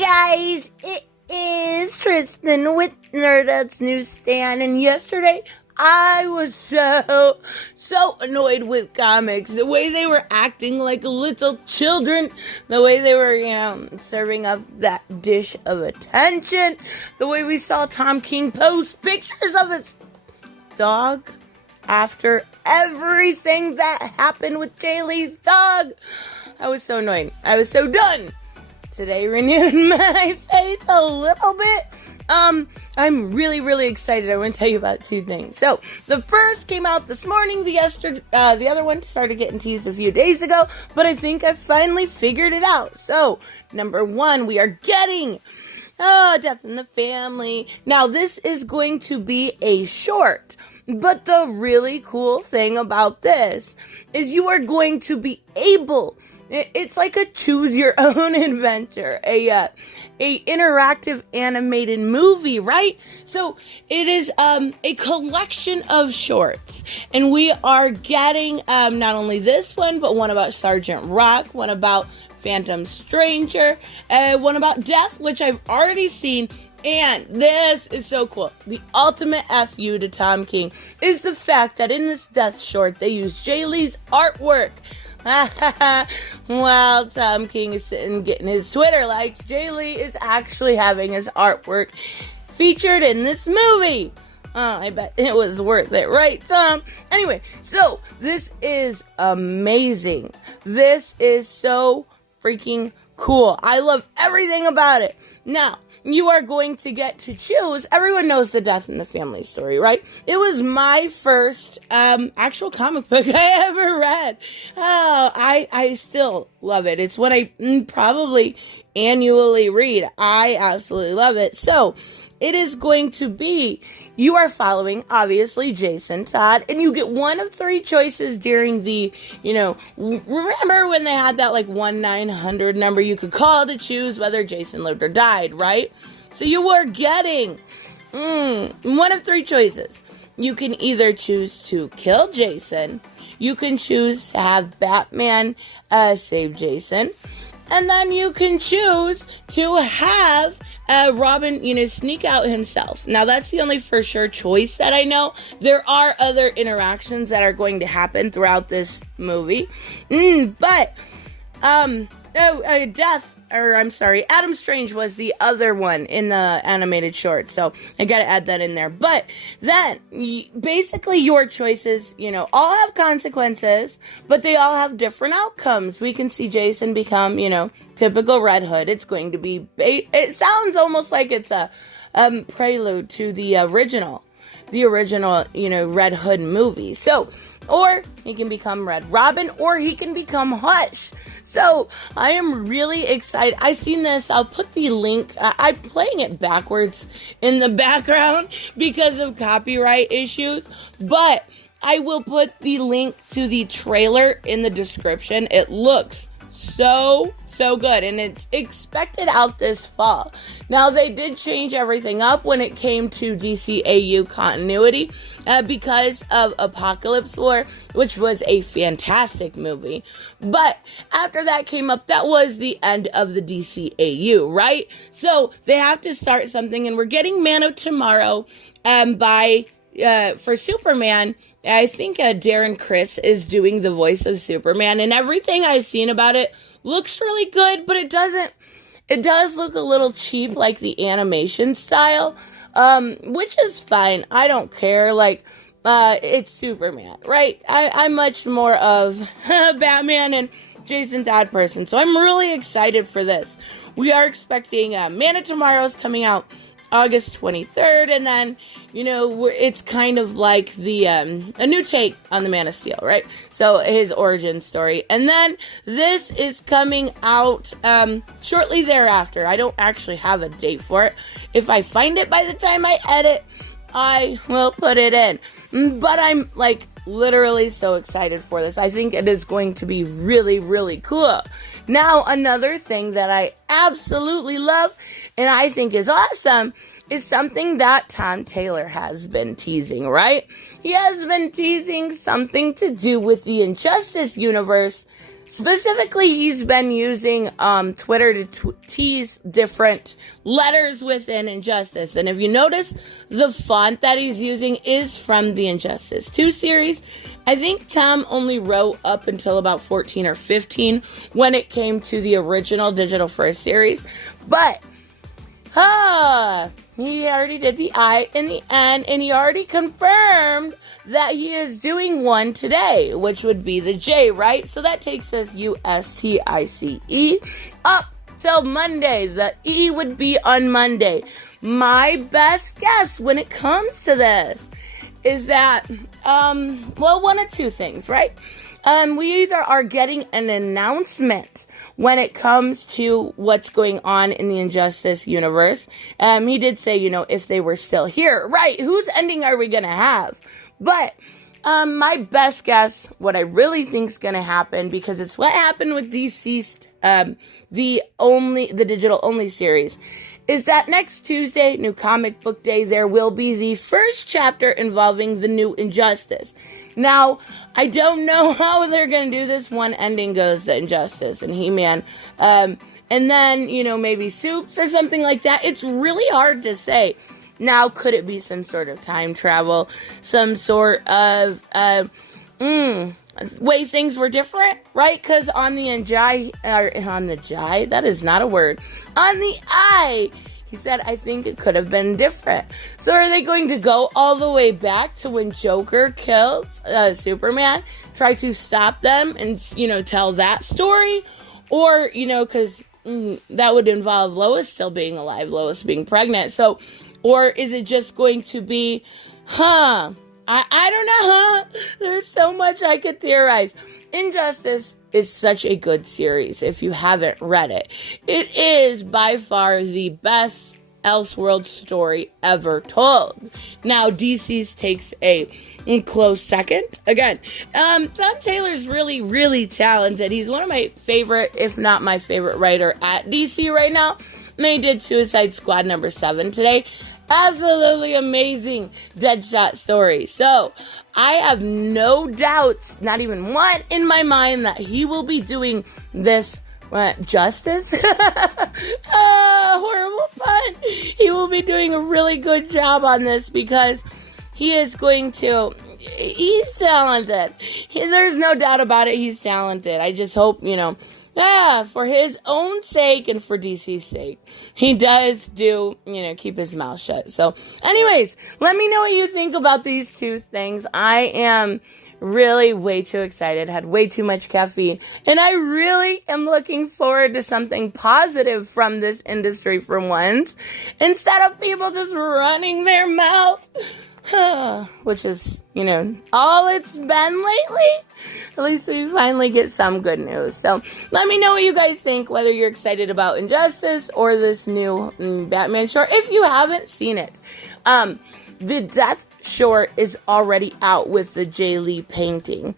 Guys, it is Tristan with Nerdette's NewsStand, and yesterday I was so annoyed with comics. The way they were acting like little children, the way they were, serving up that dish of attention, the way we saw Tom King post pictures of his dog after everything that happened with Jay Lee's dog. I was so annoyed. I was so done. Today renewed my faith a little bit. I'm really excited. I want to tell you about two things. So, the first came out this morning. The other one started getting teased a few days ago, but I think I finally figured it out. So, number one, we are getting Death in the Family. Now, this is going to be a short, but the really cool thing about this is you are going to be able. It's like a choose your own adventure, a interactive animated movie, right? So it is a collection of shorts, and we are getting not only this one, but one about Sergeant Rock, one about Phantom Stranger, one about Death, which I've already seen. And this is so cool. The ultimate FU to Tom King is the fact that in this Death short, they use Jay Lee's artwork. While Tom King is sitting getting his Twitter likes, Jay Lee is actually having his artwork featured in this movie. I bet it was worth it, right, Tom? Anyway, so this is amazing. This is so freaking cool. I love everything about it. Now, you are going to get to choose. Everyone knows the Death in the Family story, right? It was my first actual comic book I ever read. Oh, I still love it. It's what I probably annually read. I absolutely love it. So, it is going to be, you are following, obviously, Jason Todd, and you get one of three choices during the, remember when they had that, 1-900 number you could call to choose whether Jason lived or died, right? So you are getting one of three choices. You can either choose to kill Jason, you can choose to have Batman save Jason, and then you can choose to have Robin, sneak out himself. Now, that's the only for sure choice that I know. There are other interactions that are going to happen throughout this movie. But Adam Strange was the other one in the animated short. So I gotta add that in there. But then, basically your choices, all have consequences, but they all have different outcomes. We can see Jason become, typical Red Hood. It's going to be, it sounds almost like it's a prelude to the original, Red Hood movie. So, or he can become Red Robin, or he can become Hush. So, I am really excited. I've seen this. I'll put the link. I'm playing it backwards in the background because of copyright issues. But I will put the link to the trailer in the description. It looks so good, and it's expected out this fall. Now, they did change everything up when it came to DCAU continuity because of Apocalypse War, which was a fantastic movie. But after that came up, that was the end of the DCAU, right? So they have to start something, and we're getting Man of Tomorrow for Superman. I think Darren Criss is doing the voice of Superman, and everything I've seen about it looks really good, but it does look a little cheap, like the animation style, which is fine. I don't care. It's Superman, right? I'm much more of Batman and Jason Todd person, so I'm really excited for this. We are expecting Man of Tomorrow's coming out August 23rd, and then, it's kind of like a new take on the Man of Steel, right? So, his origin story. And then, this is coming out shortly thereafter. I don't actually have a date for it. If I find it by the time I edit, I will put it in. But I'm, literally so excited for this. I think it is going to be really cool. Now, another thing that I absolutely love and I think is awesome is something that Tom Taylor has been teasing, right? He has been teasing something to do with the Injustice universe Specifically, he's been using Twitter to tease different letters within Injustice. And if you notice, the font that he's using is from the Injustice 2 series. I think Tom only wrote up until about 14 or 15 when it came to the original Digital First series. But he already did the I in the N, and he already confirmed that he is doing one today, which would be the J, right? So that takes us USTICE up till Monday. The E would be on Monday. My best guess when it comes to this is that, one of two things, right? We either are getting an announcement when it comes to what's going on in the Injustice universe. He did say, if they were still here, right? Whose ending are we going to have? But my best guess, what I really think is going to happen, because it's what happened with Deceased, the digital only series, is that next Tuesday, New Comic Book Day, there will be the first chapter involving the new Injustice. Now, I don't know how they're going to do this. One ending goes to Injustice and He-Man. And then, maybe Soups or something like that. It's really hard to say. Now, could it be some sort of time travel? Some sort of way things were different, right? Because on the that is not a word. On the I, he said, I think it could have been different. So are they going to go all the way back to when Joker kills Superman? Try to stop them and, tell that story? Or, because that would involve Lois still being alive, Lois being pregnant. So, or is it just going to be, I don't know, There's so much I could theorize. Injustice is such a good series if you haven't read it. It is by far the best Elseworld story ever told. Now, DC's takes a close second. Again, Tom Taylor's really, really talented. He's one of my favorite, if not my favorite writer at DC right now. And he did Suicide Squad number 7 today. Absolutely amazing Deadshot story. So, I have no doubts, not even one in my mind, that he will be doing this justice. Horrible pun. He will be doing a really good job on this because he is going to. He's talented. There's no doubt about it. He's talented. I just hope, for his own sake and for DC's sake, he does keep his mouth shut. So, anyways, let me know what you think about these two things. I am really way too excited, had way too much caffeine, and I really am looking forward to something positive from this industry for once, instead of people just running their mouth. Which is, all it's been lately. At least we finally get some good news. So, let me know what you guys think, whether you're excited about Injustice or this new Batman short. If you haven't seen it, the Death short is already out with the Jay Lee painting.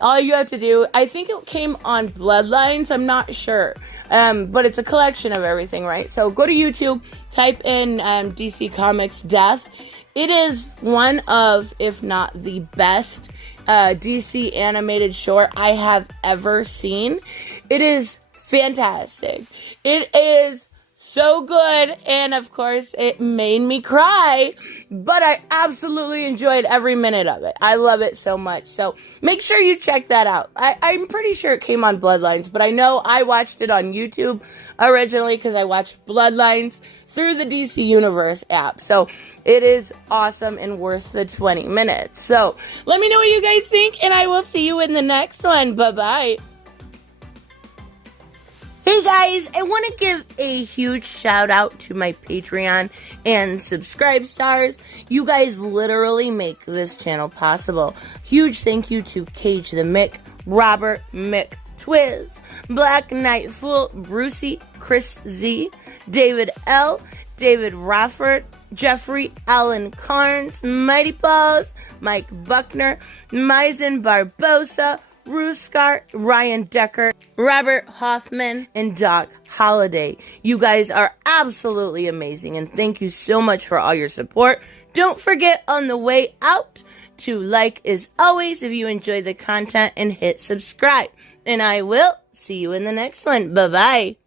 All you have to do, I think it came on Bloodlines, I'm not sure. But it's a collection of everything, right? So, go to YouTube, type in DC Comics Death. It is one of, if not the best, DC animated short I have ever seen. It is fantastic. It is so good, and of course, it made me cry, but I absolutely enjoyed every minute of it. I love it so much, so make sure you check that out. I'm pretty sure it came on Bloodlines, but I know I watched it on YouTube originally because I watched Bloodlines through the DC Universe app, so it is awesome and worth the 20 minutes. So, let me know what you guys think, and I will see you in the next one. Bye-bye. Hey guys, I want to give a huge shout out to my Patreon and subscribe stars. You guys literally make this channel possible. Huge thank you to Cage the Mick, Robert Mick Twiz, Black Knight Fool, Brucey, Chris Z, David L, David Rafford, Jeffrey Allen Carnes, Mighty Balls, Mike Buckner, Maizen Barbosa, Ruskart, Ryan Decker, Robert Hoffman, and Doc Holliday. You guys are absolutely amazing, and thank you so much for all your support. Don't forget, on the way out, to like as always if you enjoy the content and hit subscribe. And I will see you in the next one. Bye-bye.